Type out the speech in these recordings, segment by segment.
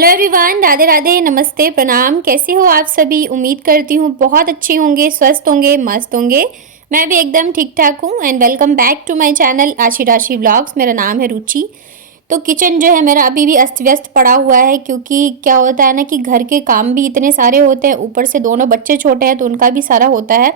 Hello everyone, Radhe Radhe, नमस्ते, प्रणाम। कैसे हो आप सभी? उम्मीद करती हूँ बहुत अच्छे होंगे, स्वस्थ होंगे, मस्त होंगे। मैं भी एकदम ठीक ठाक हूँ। And welcome back to my channel Aashi Rashi vlogs. मेरा नाम है रुचि। तो किचन जो है मेरा अभी भी अस्त व्यस्त पड़ा हुआ है, क्योंकि क्या होता है ना कि घर के काम भी इतने सारे होते हैं, ऊपर से दोनों बच्चे छोटे हैं तो उनका भी सारा होता है।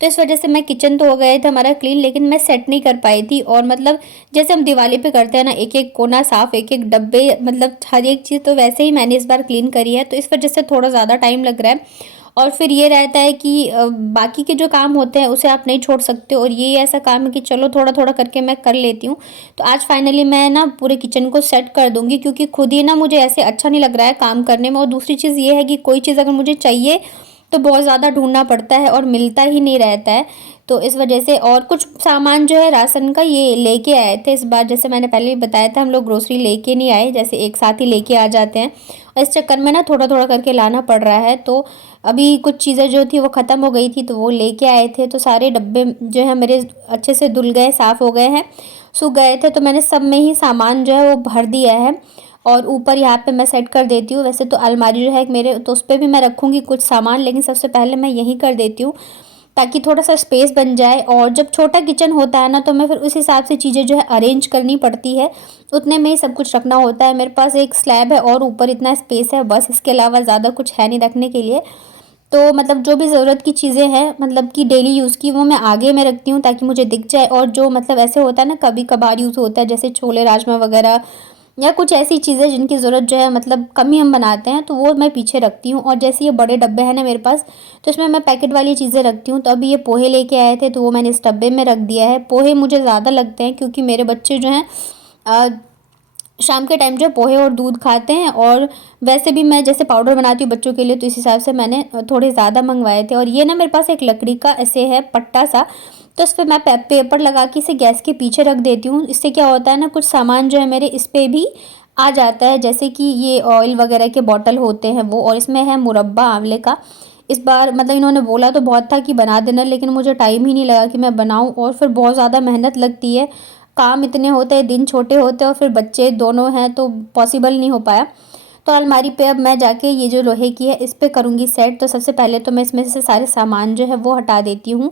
तो इस वजह से मैं किचन तो हो गए थे हमारा क्लीन, लेकिन मैं सेट नहीं कर पाई थी। और मतलब जैसे हम दिवाली पे करते हैं ना, एक एक कोना साफ, एक एक डब्बे, मतलब हर एक चीज़, तो वैसे ही मैंने इस बार क्लीन करी है। तो इस वजह से थोड़ा ज़्यादा टाइम लग रहा है। और फिर ये रहता है कि बाकी के जो काम होते हैं उसे आप नहीं छोड़ सकते, और ये ऐसा काम है कि चलो थोड़ा थोड़ा करके मैं कर लेती हूँ। तो आज फाइनली मैं ना पूरे किचन को सेट कर दूंगी, क्योंकि खुद ही ना मुझे ऐसे अच्छा नहीं लग रहा है काम करने में। और दूसरी चीज़ ये है कि कोई चीज़ अगर मुझे चाहिए तो बहुत ज़्यादा ढूंढना पड़ता है और मिलता ही नहीं रहता है। तो इस वजह से, और कुछ सामान जो है राशन का ये लेके आए थे इस बार। जैसे मैंने पहले भी बताया था, हम लोग ग्रोसरी लेके नहीं आए, जैसे एक साथ ही लेके आ जाते हैं। और इस चक्कर में ना थोड़ा थोड़ा करके लाना पड़ रहा है। तो अभी कुछ चीज़ें जो थी वो ख़त्म हो गई थी, तो वो लेके आए थे। तो सारे डब्बे जो है मेरे अच्छे से धुल गए, साफ़ हो गए हैं, सूख गए थे। तो मैंने सब में ही सामान जो है वो भर दिया है। और ऊपर यहाँ पे मैं सेट कर देती हूँ। वैसे तो अलमारी जो है मेरे, तो उस पर भी मैं रखूँगी कुछ सामान, लेकिन सबसे पहले मैं यही कर देती हूँ ताकि थोड़ा सा स्पेस बन जाए। और जब छोटा किचन होता है ना, तो मैं फिर उस हिसाब से चीज़ें जो है अरेंज करनी पड़ती है। उतने में ही सब कुछ रखना होता है। मेरे पास एक स्लैब है और ऊपर इतना स्पेस है, बस इसके अलावा ज़्यादा कुछ है नहीं रखने के लिए। तो मतलब जो भी ज़रूरत की चीज़ें हैं, मतलब कि डेली यूज़ की, वो मैं आगे में रखती हूँ ताकि मुझे दिख जाए। और जो मतलब ऐसे होता है ना, कभी कभार यूज़ होता है, जैसे छोले राजमा वगैरह, या कुछ ऐसी चीज़ें जिनकी ज़रूरत जो है मतलब कम ही हम बनाते हैं, तो वो मैं पीछे रखती हूँ। और जैसे ये बड़े डब्बे हैं ना मेरे पास, तो इसमें मैं पैकेट वाली चीज़ें रखती हूँ। तो अभी ये पोहे लेके आए थे, तो वो मैंने इस डब्बे में रख दिया है। पोहे मुझे ज़्यादा लगते हैं, क्योंकि मेरे बच्चे जो हैं शाम के टाइम जो पोहे और दूध खाते हैं। और वैसे भी मैं जैसे पाउडर बनाती हूँ बच्चों के लिए, तो इस हिसाब से मैंने थोड़े ज़्यादा मंगवाए थे। और ये ना मेरे पास एक लकड़ी का ऐसे है पट्टा सा, तो इस पर मैं पेपर लगा के इसे गैस के पीछे रख देती हूँ। इससे क्या होता है ना, कुछ सामान जो है मेरे इस पर भी आ जाता है, जैसे कि ये ऑयल वगैरह के बॉटल होते हैं वो। और इसमें है मुरब्बा आंवले का। इस बार मतलब इन्होंने बोला तो बहुत था कि बना देना, लेकिन मुझे टाइम ही नहीं लगा कि मैं बनाऊं। और फिर बहुत ज़्यादा मेहनत लगती है, काम इतने होते हैं, दिन छोटे होते हैं, और फिर बच्चे दोनों हैं, तो पॉसिबल नहीं हो पाया। तो अलमारी पे अब मैं जाके ये जो लोहे की है इस पे करूँगी सेट। तो सबसे पहले तो मैं इसमें से सारे सामान जो है वो हटा देती हूँ।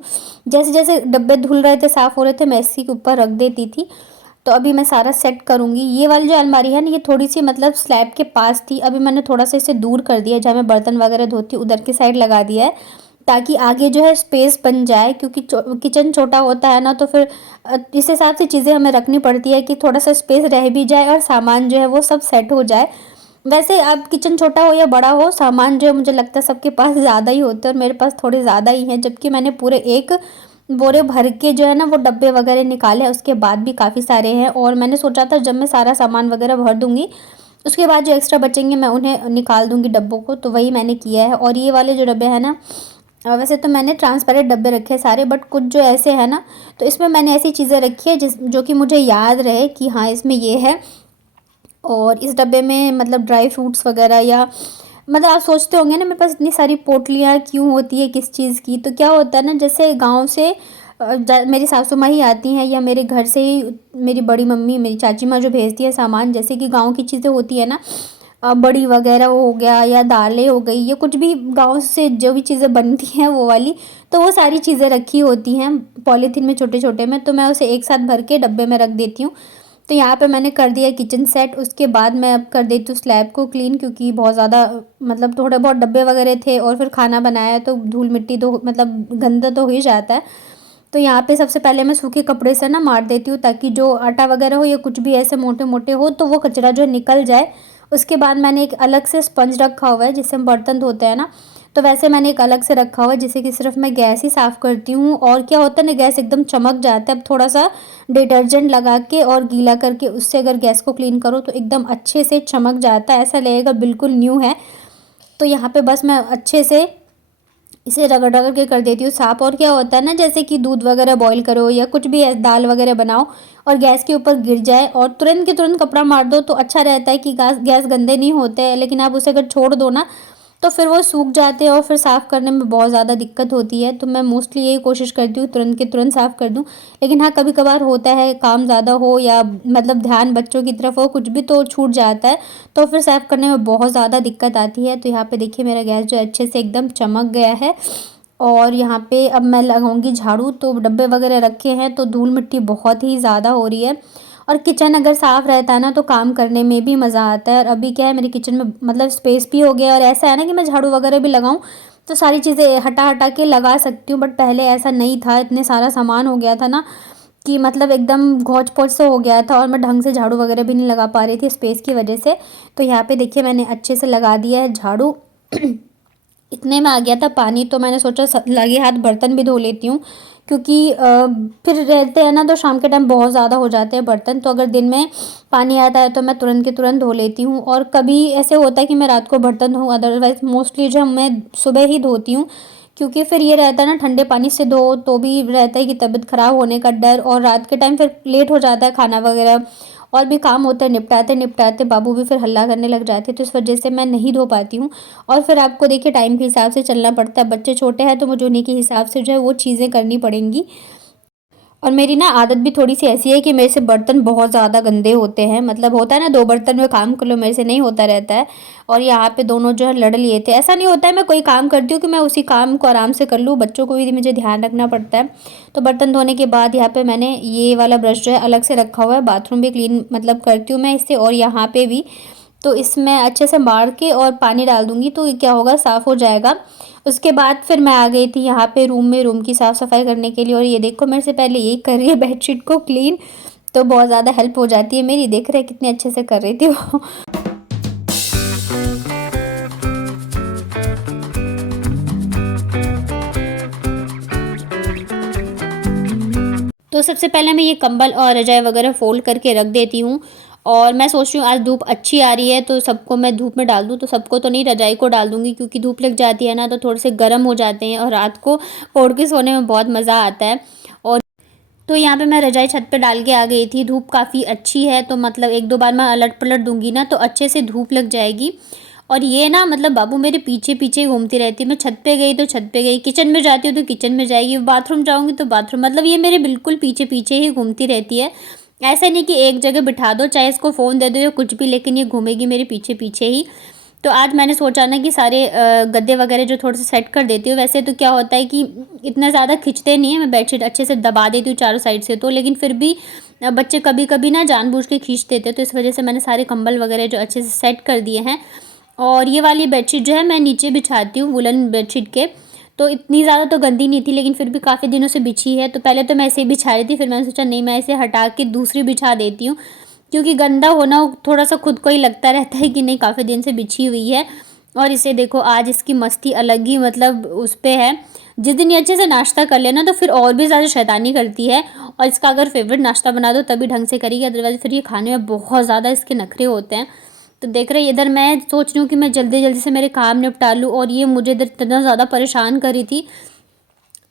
जैसे जैसे डब्बे धुल रहे थे, साफ़ हो रहे थे, मैं इसी के ऊपर रख देती थी। तो अभी मैं सारा सेट करूँगी। ये वाली जो अलमारी है ना, ये थोड़ी सी मतलब स्लैब के पास थी, अभी मैंने थोड़ा सा इसे दूर कर दिया है। जहाँ मैं बर्तन वगैरह धोती हूँ उधर की साइड लगा दिया है, ताकि आगे जो है स्पेस बन जाए। क्योंकि किचन छोटा होता है ना, तो फिर इस हिसाब से चीज़ें हमें रखनी पड़ती है कि थोड़ा सा स्पेस रह भी जाए और सामान जो है वो सब सेट हो जाए। वैसे अब किचन छोटा हो या बड़ा हो, सामान जो है मुझे लगता है सबके पास ज़्यादा ही होते हैं, और मेरे पास थोड़े ज़्यादा ही हैं। जबकि मैंने पूरे एक बोरे भर के जो है ना वो डब्बे वगैरह निकाले, उसके बाद भी काफ़ी सारे हैं। और मैंने सोचा था जब मैं सारा सामान वगैरह भर दूंगी, उसके बाद जो एक्स्ट्रा बचेंगे मैं उन्हें निकाल दूंगी डब्बों को। तो वही मैंने किया है। और ये वाले जो डब्बे हैं ना, वैसे तो मैंने ट्रांसपेरेंट डब्बे रखे हैं सारे, बट कुछ जो ऐसे हैं ना, तो इसमें मैंने ऐसी चीज़ें रखी है जो कि मुझे याद रहे कि हाँ इसमें ये है। और इस डब्बे में मतलब ड्राई फ्रूट्स वगैरह, या मतलब आप सोचते होंगे ना मेरे पास इतनी सारी पोटलियाँ क्यों होती है, किस चीज़ की। तो क्या होता है ना, जैसे गांव से मेरी सासू माँ ही आती हैं, या मेरे घर से ही मेरी बड़ी मम्मी, मेरी चाची माँ जो भेजती है सामान, जैसे कि गांव की चीज़ें होती है ना, बड़ी वगैरह हो गया, या दालें हो गई, या कुछ भी गांव से जो भी चीज़ें बनती हैं वो वाली, तो वो सारी चीज़ें रखी होती हैं पॉलीथीन में छोटे छोटे में। तो मैं उसे एक साथ भर के डब्बे में रख देती हूँ। तो यहाँ पे मैंने कर दिया किचन सेट। उसके बाद मैं अब कर देती हूँ स्लैब को क्लीन, क्योंकि बहुत ज़्यादा मतलब थोड़े बहुत डब्बे वगैरह थे, और फिर खाना बनाया तो धूल मिट्टी तो मतलब गंदा तो हो ही जाता है। तो यहाँ पे सबसे पहले मैं सूखे कपड़े से ना मार देती हूँ, ताकि जो आटा वगैरह हो या कुछ भी ऐसे मोटे मोटे हो, तो वो कचरा जो निकल जाए। उसके बाद मैंने एक अलग से स्पंज रखा हुआ है जिससे हम बर्तन धोते हैं ना, तो वैसे मैंने एक अलग से रखा हुआ है, जिससे कि सिर्फ मैं गैस ही साफ़ करती हूँ। और क्या होता है ना, गैस एकदम चमक जाता है। अब थोड़ा सा डिटर्जेंट लगा के और गीला करके उससे अगर गैस को क्लीन करो तो एकदम अच्छे से चमक जाता है, ऐसा लगेगा बिल्कुल न्यू है। तो यहाँ पे बस मैं अच्छे से इसे रगड़ रगड़ के कर देती हूँ साफ़। और क्या होता है ना, जैसे कि दूध वगैरह बॉईल करो या कुछ भी दाल वगैरह बनाओ, और गैस के ऊपर गिर जाए और तुरंत के तुरंत कपड़ा मार दो, तो अच्छा रहता है कि गैस गैस गंदे नहीं होते हैं। लेकिन आप उसे अगर छोड़ दो ना, तो फिर वो सूख जाते हैं और फिर साफ़ करने में बहुत ज़्यादा दिक्कत होती है। तो मैं मोस्टली यही कोशिश करती हूँ तुरंत के तुरंत साफ़ कर दूँ। लेकिन हाँ, कभी-कभार होता है काम ज़्यादा हो या मतलब ध्यान बच्चों की तरफ हो, कुछ भी तो छूट जाता है, तो फिर साफ़ करने में बहुत ज़्यादा दिक्कत आती है। तो यहाँ पे देखिए मेरा गैस जो है अच्छे से एकदम चमक गया है और यहाँ पे अब मैं लगाऊँगी झाड़ू। तो डब्बे वगैरह रखे हैं तो धूल-मिट्टी बहुत ही ज़्यादा हो रही है और किचन अगर साफ़ रहता है ना तो काम करने में भी मज़ा आता है। और अभी क्या है, मेरे किचन में मतलब स्पेस भी हो गया है और ऐसा है ना कि मैं झाड़ू वगैरह भी लगाऊँ तो सारी चीज़ें हटा-हटा के लगा सकती हूँ। बट पहले ऐसा नहीं था, इतने सारा सामान हो गया था ना कि मतलब एकदम घौच-पोच सा हो गया था और मैं ढंग से झाड़ू वगैरह भी नहीं लगा पा रही थी स्पेस की वजह से। तो यहाँ पे देखिए मैंने अच्छे से लगा दिया है झाड़ू। इतने में आ गया था पानी, तो मैंने सोचा लगे हाथ बर्तन भी धो लेती हूँ, क्योंकि फिर रहते हैं ना तो शाम के टाइम बहुत ज़्यादा हो जाते हैं बर्तन। तो अगर दिन में पानी आता है तो मैं तुरंत के तुरंत धो लेती हूँ। और कभी ऐसे होता है कि मैं रात को बर्तन धोऊँ, अदरवाइज़ मोस्टली जो मैं सुबह ही धोती हूँ, क्योंकि फिर ये रहता है ना ठंडे पानी से धो तो भी रहता है कि तबीयत ख़राब होने का डर, और रात के टाइम फिर लेट हो जाता है खाना वगैरह और भी काम होता है, निपटाते-निपटाते बाबू भी फिर हल्ला करने लग जाते हैं, तो इस वजह से मैं नहीं धो पाती हूँ। और फिर आपको देखिए टाइम के हिसाब से चलना पड़ता है, बच्चे छोटे हैं तो मुझे उन्हीं के हिसाब से जो है वो चीज़ें करनी पड़ेंगी। और मेरी ना आदत भी थोड़ी-सी ऐसी है कि मेरे से बर्तन बहुत ज़्यादा गंदे होते हैं, मतलब होता है ना 2 बर्तन में काम कर लो, मेरे से नहीं होता रहता है। और यहाँ पे दोनों जो है लड़ लिए थे। ऐसा नहीं होता है मैं कोई काम करती हूँ कि मैं उसी काम को आराम से कर लूँ, बच्चों को भी मुझे ध्यान रखना पड़ता है। तो बर्तन धोने के बाद यहाँ पे मैंने ये वाला ब्रश जो है अलग से रखा हुआ है, बाथरूम भी क्लीन मतलब करती हूँ मैं इससे, और यहाँ पे भी। तो इसमें अच्छे से मार के और पानी डाल दूँगी तो ये क्या होगा, साफ़ हो जाएगा। उसके बाद फिर मैं आ गई थी यहाँ पे रूम में, रूम की साफ़-सफ़ाई करने के लिए, और ये देखो मेरे से पहले यही कर रही है बेडशीट को क्लीन, तो बहुत ज़्यादा हेल्प हो जाती है मेरी। देख रहे हैं कितने अच्छे से कर रही थी वो। तो सबसे पहले मैं ये कंबल और रज़ाई वगैरह फ़ोल्ड करके रख देती हूँ। और मैं सोच रही हूँ आज धूप अच्छी आ रही है तो सबको मैं धूप में डाल दूँ, तो सबको तो नहीं, रज़ाई को डाल दूँगी, क्योंकि धूप लग जाती है ना तो थोड़े से गर्म हो जाते हैं और रात को ओढ़ के सोने में बहुत मज़ा आता है। और तो यहाँ पे मैं रज़ाई छत पे डाल के आ गई थी। धूप काफ़ी अच्छी है तो मतलब 1-2 बार मैं अलट-पलट दूँगी ना तो अच्छे से धूप लग जाएगी। और ये ना मतलब बाबू मेरे पीछे-पीछे ही घूमती रहती है। मैं छत पे गई तो छत पे गई, किचन में जाती हूँ तो किचन में जाएगी, बाथरूम जाऊँगी तो बाथरूम, मतलब ये मेरे बिल्कुल पीछे-पीछे ही घूमती रहती है। ऐसा नहीं कि एक जगह बिठा दो, चाहे इसको फ़ोन दे दो या कुछ भी, लेकिन ये घूमेगी मेरे पीछे-पीछे ही। तो आज मैंने सोचा ना कि सारे गद्दे वगैरह जो थोड़े से सेट कर देती हूँ। वैसे तो क्या होता है कि इतना ज़्यादा खिंचते नहीं है, मैं बेडशीट अच्छे से दबा देती हूँ चारों साइड से तो, लेकिन फिर भी बच्चे कभी-कभी ना जानबूझ के खींच देते हैं, तो इस वजह से मैंने सारे कंबल वगैरह जो अच्छे से सेट कर दिए हैं। और ये वाली बेडशीट जो है मैं नीचे बिछाती हूँ वुलन बेडशीट के, तो इतनी ज़्यादा तो गंदी नहीं थी, लेकिन फिर भी काफ़ी दिनों से बिछी है। तो पहले तो मैं ऐसे ही बिछा रही थी, फिर मैंने सोचा नहीं, मैं इसे हटा के दूसरी बिछा देती हूँ, क्योंकि गंदा होना थोड़ा सा खुद को ही लगता रहता है कि नहीं काफ़ी दिन से बिछी हुई है। और इसे देखो आज इसकी मस्ती अलग ही मतलब उस पे है। जिस दिन ये अच्छे से नाश्ता कर लेना तो फिर और भी ज़्यादा शैतानी करती है, और इसका अगर फेवरेट नाश्ता बना दो तभी ढंग से करेगी, अदरवाइज़ फिर ये खाने में बहुत ज़्यादा इसके नखरे होते हैं। तो देख रहे हैं इधर मैं सोच रही हूँ कि मैं जल्दी-जल्दी से मेरे काम निपटा लूँ, और ये मुझे इधर इतना ज़्यादा परेशान कर रही थी,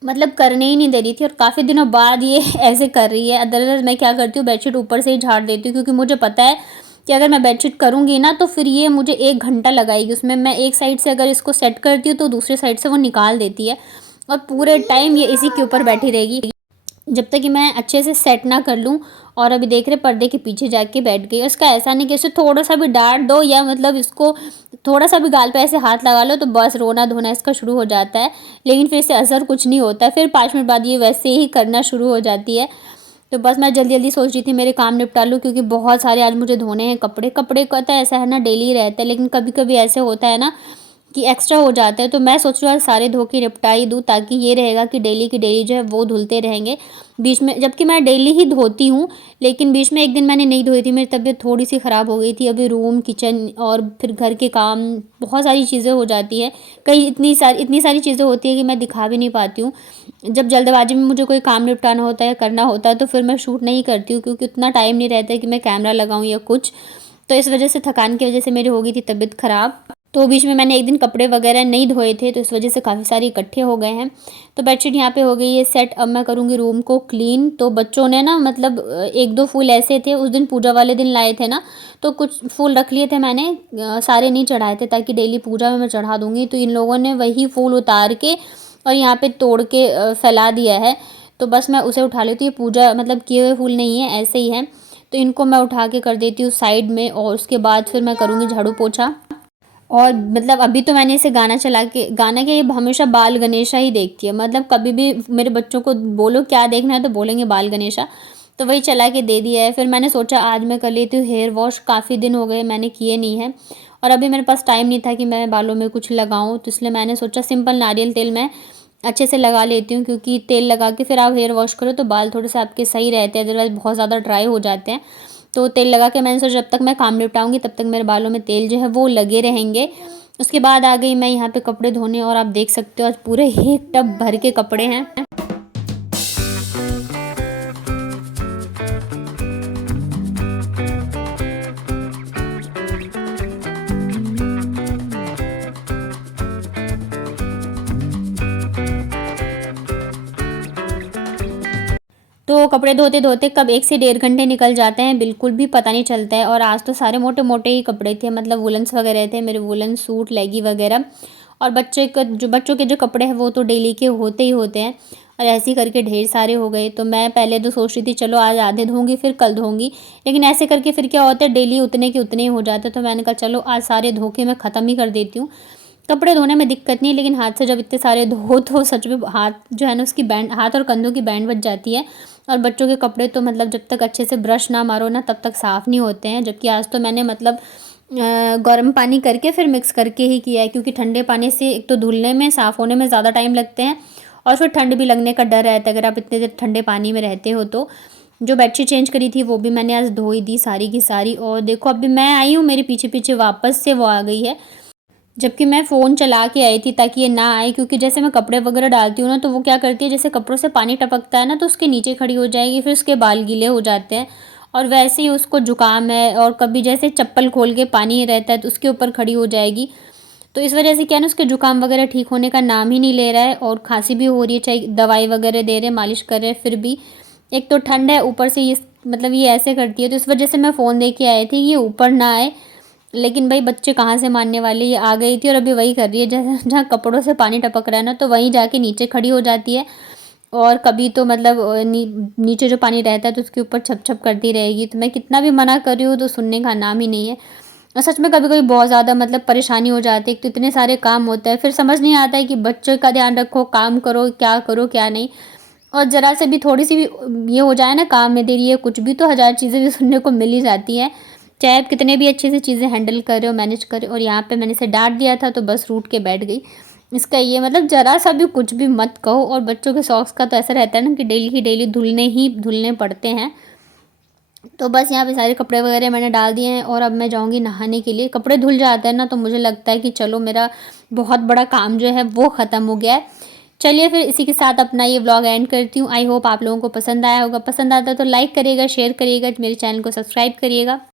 मतलब करने ही नहीं दे रही थी, और काफ़ी दिनों बाद ये ऐसे कर रही है। अदरवाइज़ मैं क्या करती हूँ, बेडशीट ऊपर से ही झाड़ देती हूँ, क्योंकि मुझे पता है कि अगर मैं बेडशीट करूँगी ना तो फिर ये मुझे 1 घंटा लगाएगी उसमें। मैं एक साइड से अगर इसको सेट करती हूँ तो दूसरी साइड से वो निकाल देती है, और पूरे टाइम ये इसी के ऊपर बैठी रहेगी जब तक कि मैं अच्छे से सेट ना कर लूँ। और अभी देख रहे पर्दे के पीछे जाके बैठ गई। उसका ऐसा नहीं कि इसे थोड़ा सा भी डांट दो या मतलब इसको थोड़ा सा भी गाल पे ऐसे हाथ लगा लो तो बस रोना धोना इसका शुरू हो जाता है, लेकिन फिर इससे असर कुछ नहीं होता है। फिर 5 मिनट बाद ये वैसे ही करना शुरू हो जाती है। तो बस मैं जल्दी-जल्दी सोच रही थी मेरे काम निपटा लूँ, क्योंकि बहुत सारे आज मुझे धोने हैं कपड़े। कपड़े का तो ऐसा है ना डेली रहता है, लेकिन कभी-कभी ऐसे होता है ना कि एक्स्ट्रा हो जाता है, तो मैं सोच रही हूँ आज सारे धो के निपटा ही दूँ, ताकि ये रहेगा कि डेली की डेली जो है वो धुलते रहेंगे। बीच में जबकि मैं डेली ही धोती हूँ, लेकिन बीच में एक दिन मैंने नहीं धोई थी, मेरी तबीयत थोड़ी-सी ख़राब हो गई थी। अभी रूम, किचन और फिर घर के काम, बहुत सारी चीज़ें हो जाती हैं। कई इतनी सारी चीज़ें होती हैं कि मैं दिखा भी नहीं पाती हूँ। जब जल्दबाजी में मुझे कोई काम निपटाना होता है या करना होता है तो फिर मैं शूट नहीं करती हूँ, क्योंकि उतना टाइम नहीं रहता है कि मैं कैमरा लगाऊँ या कुछ। तो इस वजह से, थकान की वजह से मेरी हो गई थी तबीयत ख़राब। तो बीच में मैंने एक दिन कपड़े वगैरह नहीं धोए थे, तो इस वजह से काफ़ी सारे इकट्ठे हो गए हैं। तो बेडशीट यहाँ पे हो गई है सेट। अब मैं करूँगी रूम को क्लीन। तो बच्चों ने ना मतलब 1-2 फूल ऐसे थे, उस दिन पूजा वाले दिन लाए थे ना, तो कुछ फूल रख लिए थे मैंने, सारे नहीं चढ़ाए थे ताकि डेली पूजा में मैं चढ़ा दूँगी। तो इन लोगों ने वही फूल उतार के और यहाँ पे तोड़ के फैला दिया है। तो बस मैं उसे उठा लेती हूँ। ये पूजा मतलब किए हुए फूल नहीं है, ऐसे ही हैं। तो इनको मैं उठा के कर देती हूँ साइड में, और उसके बाद फिर मैं करूँगी झाड़ू पोछा। और मतलब अभी तो मैंने इसे गाना चला के, गाना क्या, ये हमेशा बाल गणेशा ही देखती है। मतलब कभी भी मेरे बच्चों को बोलो क्या देखना है तो बोलेंगे बाल गणेशा। तो वही चला के दे दिया है। फिर मैंने सोचा आज मैं कर लेती हूँ हेयर वॉश, काफ़ी दिन हो गए मैंने किए नहीं है, और अभी मेरे पास टाइम नहीं था कि मैं बालों में कुछ लगाऊँ, तो इसलिए मैंने सोचा सिंपल नारियल तेल मैं अच्छे से लगा लेती हूँ, क्योंकि तेल लगा के फिर आप हेयर वॉश करो तो बाल थोड़े से आपके सही रहते हैं, अदरवाइज़ बहुत ज़्यादा ड्राई हो जाते हैं। तो तेल लगा के मैंने सोचा जब तक मैं काम निपटाऊंगी तब तक मेरे बालों में तेल जो है वो लगे रहेंगे। उसके बाद आ गई मैं यहाँ पे कपड़े धोने, और आप देख सकते हो आज पूरे 1 टब भर के कपड़े हैं। तो कपड़े धोते धोते कब 1 से 1.5 घंटे निकल जाते हैं बिल्कुल भी पता नहीं चलता है। और आज तो सारे मोटे मोटे ही कपड़े थे, मतलब वुलन्स वगैरह थे, मेरे वुलन सूट लेगी वगैरह। और बच्चों के जो कपड़े हैं वो तो डेली के होते ही होते हैं, और ऐसे ही करके ढेर सारे हो गए। तो मैं पहले तो सोच रही थी चलो आज आधे धोऊंगी फिर कल धोऊंगी, लेकिन ऐसे करके फिर क्या होता है डेली उतने के उतने ही हो जाते। तो मैंने कहा चलो आज सारे धो के मैं ख़त्म ही कर देती हूँ। कपड़े धोने में दिक्कत नहीं, लेकिन हाथ से जब इतने सारे धो तो सच में हाथ जो है ना उसकी बैंड, हाथ और कंधों की बैंड बज जाती है। और बच्चों के कपड़े तो मतलब जब तक अच्छे से ब्रश ना मारो ना तब तक साफ़ नहीं होते हैं। जबकि आज तो मैंने मतलब गर्म पानी करके फिर मिक्स करके ही किया है, क्योंकि ठंडे पानी से एक तो धुलने में साफ़ होने में ज़्यादा टाइम लगते हैं, और फिर ठंड भी लगने का डर रहता है अगर आप इतने देर ठंडे पानी में रहते हो। तो जो बेडशीट चेंज करी थी वो भी मैंने आज धो ही दी सारी की सारी। और देखो अभी मैं आई हूँ, मेरे पीछे पीछे वापस से वो आ गई है, जबकि मैं फ़ोन चला के आई थी ताकि ये ना आए। क्योंकि जैसे मैं कपड़े वगैरह डालती हूँ ना तो वो क्या करती है, जैसे कपड़ों से पानी टपकता है ना तो उसके नीचे खड़ी हो जाएगी, फिर उसके बाल गीले हो जाते हैं। और वैसे ही उसको जुकाम है, और कभी जैसे चप्पल खोल के पानी रहता है तो उसके ऊपर खड़ी हो जाएगी। तो इस वजह से क्या है ना उसके जुकाम वगैरह ठीक होने का नाम ही नहीं ले रहा है, और खांसी भी हो रही है, चाहे दवाई वगैरह दे रहे मालिश कर रहे फिर भी। एक तो ठंड है, ऊपर से ये मतलब ये ऐसे करती है, तो इस वजह से मैं फ़ोन दे के आई थी ये ऊपर ना आए। लेकिन भाई बच्चे कहाँ से मानने वाले, ये आ गई थी और अभी वही कर रही है, जैसे जहाँ कपड़ों से पानी टपक रहा है ना तो वहीं जाके नीचे खड़ी हो जाती है। और कभी तो मतलब नीचे जो पानी रहता है तो उसके ऊपर छप छप करती रहेगी। तो मैं कितना भी मना कर रही हूँ तो सुनने का नाम ही नहीं है। और सच में कभी कभी बहुत ज़्यादा मतलब परेशानी हो जाती है, तो इतने सारे काम होते हैं, फिर समझ नहीं आता है कि बच्चों का ध्यान रखो, काम करो क्या नहीं। और ज़रा से भी थोड़ी सी भी ये हो जाए ना काम में देरी है कुछ भी, तो हज़ार चीज़ें भी सुनने को मिल ही जाती हैं, चाहे आप कितने भी अच्छे से चीज़ें हैंडल कर रहे हो, मैनेज कर रहे हो। और यहाँ पे मैंने इसे डांट दिया था तो बस रूठ के बैठ गई। इसका ये मतलब ज़रा सा भी कुछ भी मत कहो। और बच्चों के सॉक्स का तो ऐसा रहता है ना कि डेली ही डेली धुलने ही धुलने पड़ते हैं। तो बस यहाँ पे सारे कपड़े वगैरह मैंने डाल दिए हैं, और अब मैं जाऊँगी नहाने के लिए। कपड़े धुल जाते हैं ना तो मुझे लगता है कि चलो मेरा बहुत बड़ा काम जो है वो ख़त्म हो गया है। चलिए फिर इसी के साथ अपना ये व्लॉग एंड करती हूँ। आई होप आप लोगों को पसंद आया होगा। पसंद आता है तो लाइक करिएगा, शेयर करिएगा, मेरे चैनल को सब्सक्राइब करिएगा।